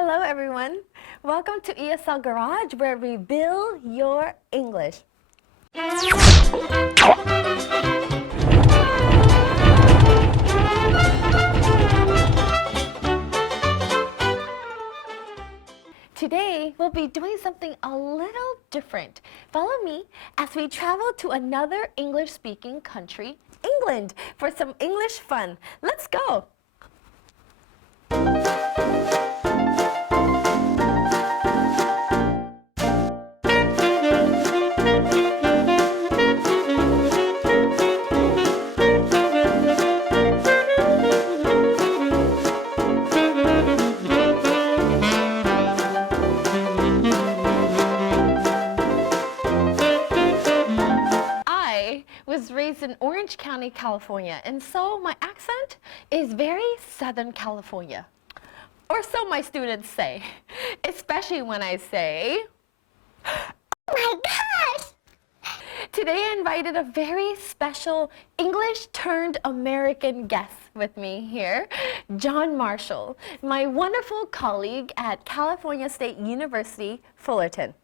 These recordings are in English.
Hello everyone. Welcome to ESL Garage where we build your English. Today we'll be doing something a little different. Follow me as we travel to another English-speaking country, England, for some English fun. Let's go! Raised in Orange County, California, and so my accent is very Southern California. Or so my students say, especially when I say, "Oh my gosh!" Today I invited a very special English-turned-American guest with me here, John Marshall, my wonderful colleague at California State University, Fullerton.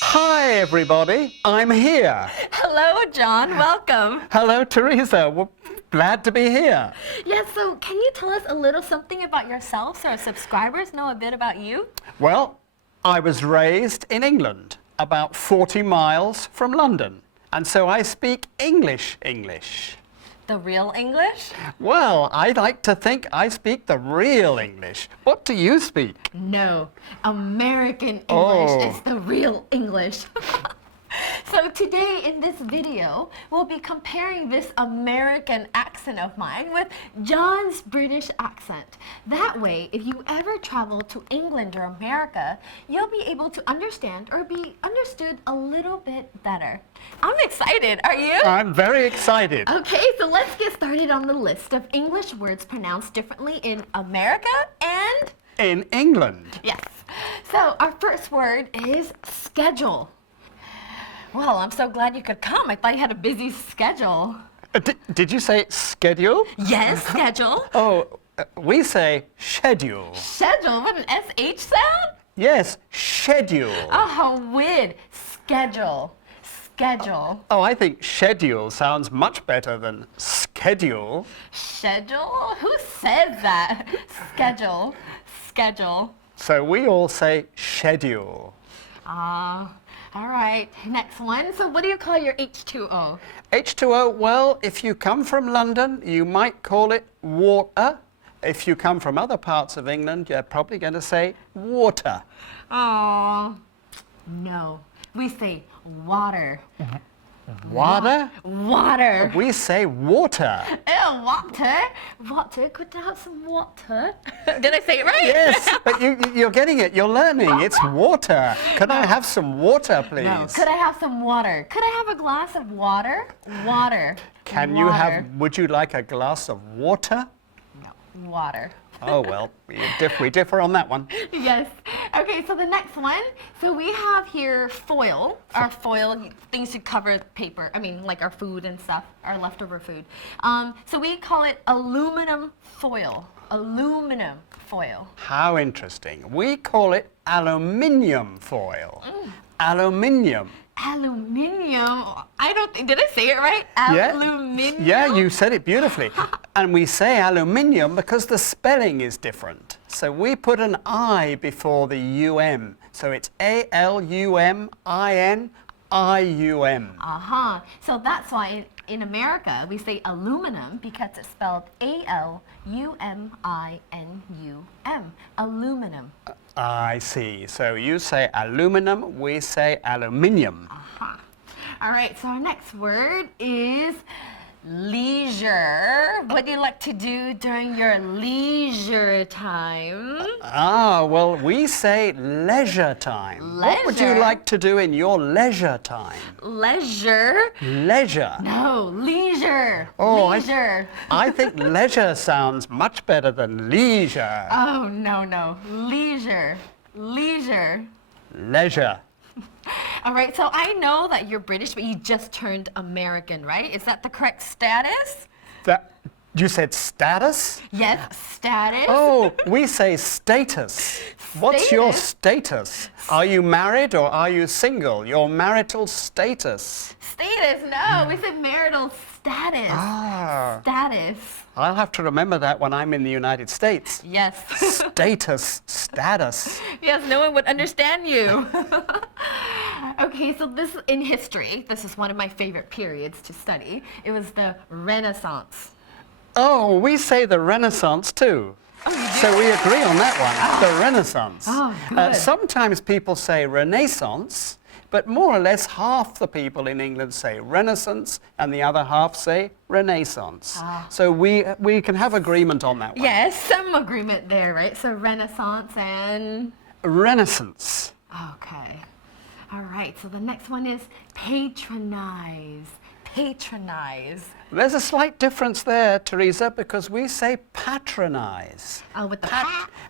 Hi everybody, I'm here. Hello John, welcome. Hello Teresa, well, glad to be here. Yes, so can you tell us a little something about yourself so our subscribers know a bit about you? Well, I was raised in England, about 40 miles from London, and so I speak English. The real English? Well, I like to think I speak the real English. What do you speak? No, American English Oh. is the real English. So today in this video, we'll be comparing this American accent of mine with John's British accent. That way, if you ever travel to England or America, you'll be able to understand or be understood a little bit better. I'm excited, are you? I'm very excited. Okay, so let's get started on the list of English words pronounced differently in America and In England. yes. So our first word is schedule. Well, I'm so glad you could come. I thought you had a busy schedule. Did you say schedule? Yes, schedule. Oh, we say schedule. Schedule, what an SH sound? Yes, schedule. Oh, how weird. Schedule. Schedule. Oh, I think schedule sounds much better than schedule. Schedule? Who says that? Schedule. Schedule. So we all say schedule. All right, next one. So what do you call your H2O? H2O, well, if you come from London, you might call it water. If you come from other parts of England, you're probably going to say water. Oh, no. We say water. Water? Water. We say water. Ew, water. Water. Could I have some water? Did I say it right? Yes, but you're getting it. You're learning. It's water. Can I have some water, please? No. Could I have some water? Could I have a glass of water? Water. Can you have, would you like a glass of water? No. Water. Oh, well, we differ on that one. Yes. Okay, so the next one. So we have here foil. Our foil, things to cover paper. I mean, like our food and stuff, our leftover food. So we call it aluminum foil. Aluminum foil. How interesting. We call it aluminium foil. Aluminium. Aluminium. I don't think, did I say it right? Yeah. Aluminium? Yeah, you said it beautifully. And we say aluminium because the spelling is different. So we put an I before the UM. So it's ALUMINIUM. So that's why in America we say aluminum because it's spelled ALUMINUM. Aluminum. I see. So you say aluminum, we say aluminium. All right, so our next word is leisure. What do you like to do during your leisure time? Well, we say leisure time. What would you Leisure? like to do in your leisure time? Leisure? Leisure. No, leisure. Oh, leisure. I think leisure sounds much better than leisure. Oh, no. Leisure. Leisure. Leisure. All right, so I know that you're British, but you just turned American, right? Is that the correct status? You said status? Yes, status. Oh, we say status. What's your status? Are you married or are you single? Your marital status. Status, no, we say marital status. Ah. Status. I'll have to remember that when I'm in the United States. Yes. Status. Yes, no one would understand you. Okay, so this in history, this is one of my favorite periods to study. It was the Renaissance. Oh, we say the Renaissance too. Oh, you do? So we agree on that one, the Renaissance. Oh, good. Sometimes people say Renaissance, but more or less half the people in England say Renaissance and the other half say Renaissance. Ah. So we can have agreement on that one. Yes, some agreement there, right? So Renaissance and... Renaissance. Okay. All right, so the next one is patronize. Patronize. There's a slight difference there, Teresa, because we say patronize. Oh, with the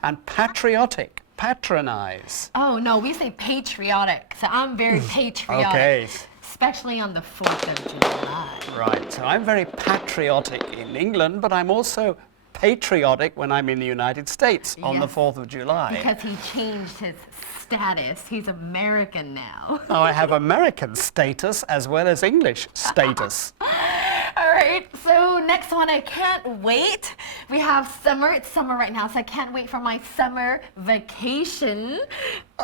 and patriotic. Patronize. Oh, no, we say patriotic. So I'm very patriotic. Okay. Especially on the 4th of July. Right, so I'm very patriotic in England, but I'm also patriotic when I'm in the United States on the Yes. 4th of July. Because he changed his status. He's American now. Oh, I have American status as well as English status. All right, so next one, I can't wait. We have summer. It's summer right now, so I can't wait for my summer vacation.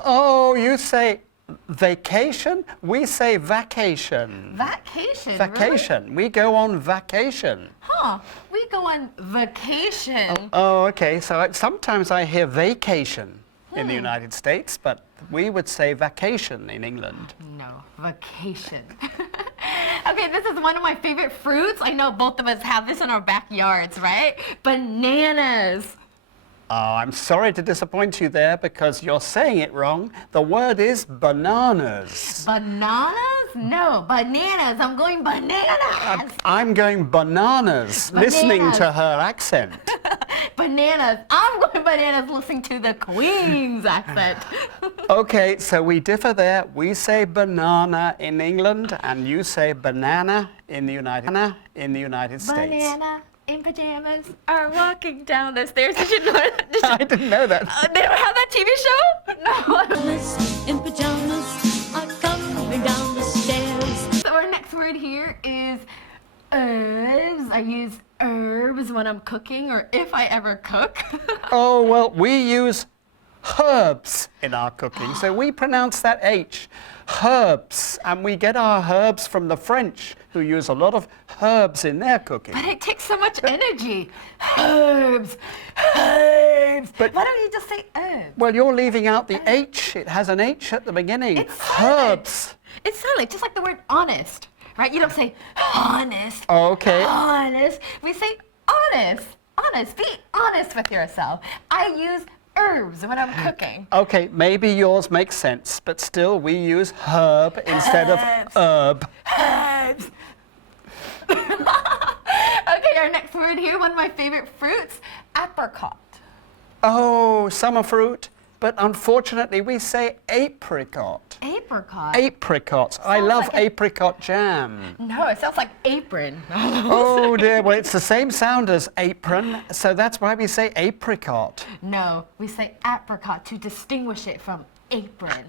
Oh, you say vacation? We say vacation. Vacation? Vacation. Really? We go on vacation. Huh, we go on vacation. Oh, okay. So sometimes I hear vacation in the United States, but we would say vacation in England. No, vacation. Okay, this is one of my favorite fruits. I know both of us have this in our backyards, right? Bananas. Oh, I'm sorry to disappoint you there because you're saying it wrong. The word is bananas. Bananas? No, bananas. I'm going bananas. I'm going bananas, listening Bananas. to her accent. Bananas. I'm going bananas listening to the Queen's accent. Okay, so we differ there. We say banana in England and you say banana in the United States. Banana in pajamas are walking down the stairs. Did you know that? I didn't know that. They don't have that TV show? No. In pajamas are coming down the stairs. So our next word here is herbs. I use herbs when I'm cooking or if I ever cook. Oh, well, we use herbs in our cooking, so we pronounce that H, herbs, and we get our herbs from the French, who use a lot of herbs in their cooking. But it takes so much energy. Herbs, herbs. But- why don't you just say herbs? Well, you're leaving out the H. It has an H at the beginning. It's silent. Herbs. It's silent, just like the word honest, right? You don't say honest. Oh, okay. Honest. We say honest. Honest. Be honest with yourself. I use herbs when I'm cooking. Okay, maybe yours makes sense, but still we use herb instead of herb. Herbs. Okay, our next word here, one of my favorite fruits, apricot. Oh, summer fruit, but unfortunately we say apricot. Apricot? Apricots. I Sounds love like a- apricot jam. No, it sounds like apron. Oh dear, well it's the same sound as apron, so that's why we say apricot. No, we say apricot to distinguish it from apron.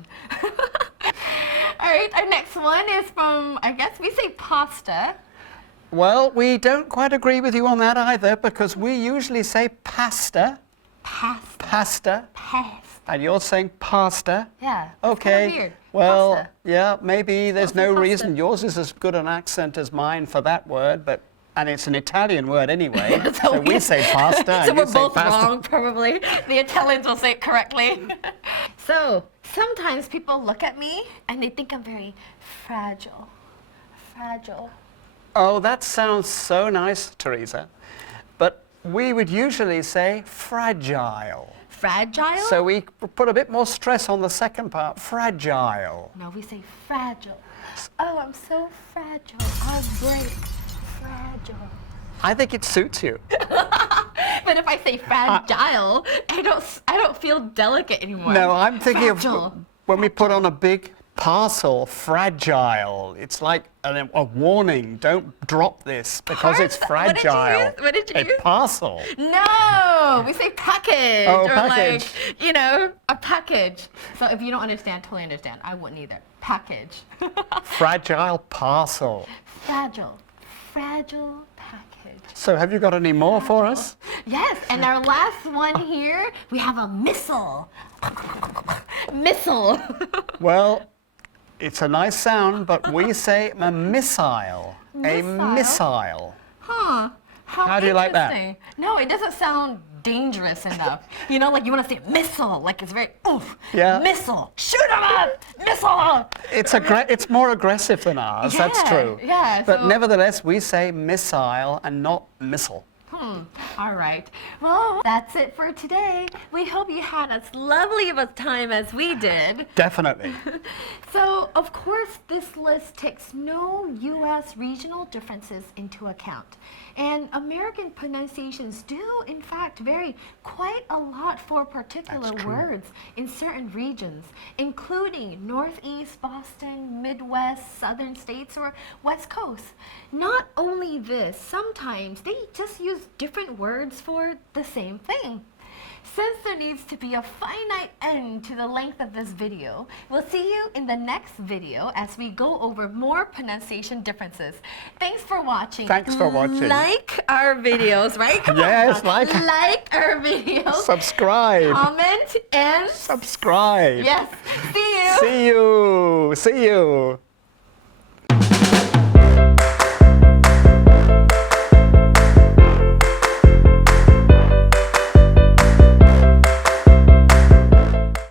All right, our next one is from, I guess we say pasta. Well, we don't quite agree with you on that either because we usually say pasta, Pasta. pasta, Pasta. and you're saying pasta. Yeah. It's Okay. Kind of weird. Well, Pasta. yeah, maybe there's Don't say no pasta. reason. Yours is as good an accent as mine for that word, but and it's an Italian word anyway. so we say pasta So and we're you say both pasta. wrong, probably. The Italians will say it correctly. So sometimes people look at me and they think I'm very fragile. Fragile. Oh, that sounds so nice, Teresa. But we would usually say fragile. Fragile? So we put a bit more stress on the second part, fragile. No, we say fragile. Oh, I'm so fragile. I'll break. Fragile. I think it suits you. But if I say fragile, I don't feel delicate anymore. No, I'm thinking Fragile. of when we put on a big Parcel, fragile. It's like a warning. Don't drop this because it's fragile. What did you use? A parcel. No, we say package. Oh, or package. like, you know, a package. So if you don't understand, totally understand. I wouldn't either. Package. Fragile parcel. Fragile. Fragile package. So have you got any more for us? Yes, and our last one here, we have a missile. Missile. Well, it's a nice sound, but we say a missile. A Missile? missile. Huh. How do you like that? interesting. No, it doesn't sound dangerous enough. You know, like you want to say missile, like it's very oof. Yeah. Missile. Shoot 'em up. Missile. It's more aggressive than ours, that's Yeah, true. yeah, But so- nevertheless, we say missile and not missile. All right. Well, that's it for today. We hope you had as lovely of a time as we did. Definitely. So, of course, this list takes no U.S. regional differences into account. And American pronunciations do, in fact, vary quite a lot for particular That's true. words in certain regions, including Northeast, Boston, Midwest, Southern states, or West Coast. Not only this, sometimes they just use different words for the same thing. Since there needs to be a finite end to the length of this video, we'll see you in the next video as we go over more pronunciation differences. Thanks for watching. Thanks for watching. Like our videos, right? Come Yes, on. like- Like our videos. Subscribe. Comment and Subscribe. yes. See you. See you. See you.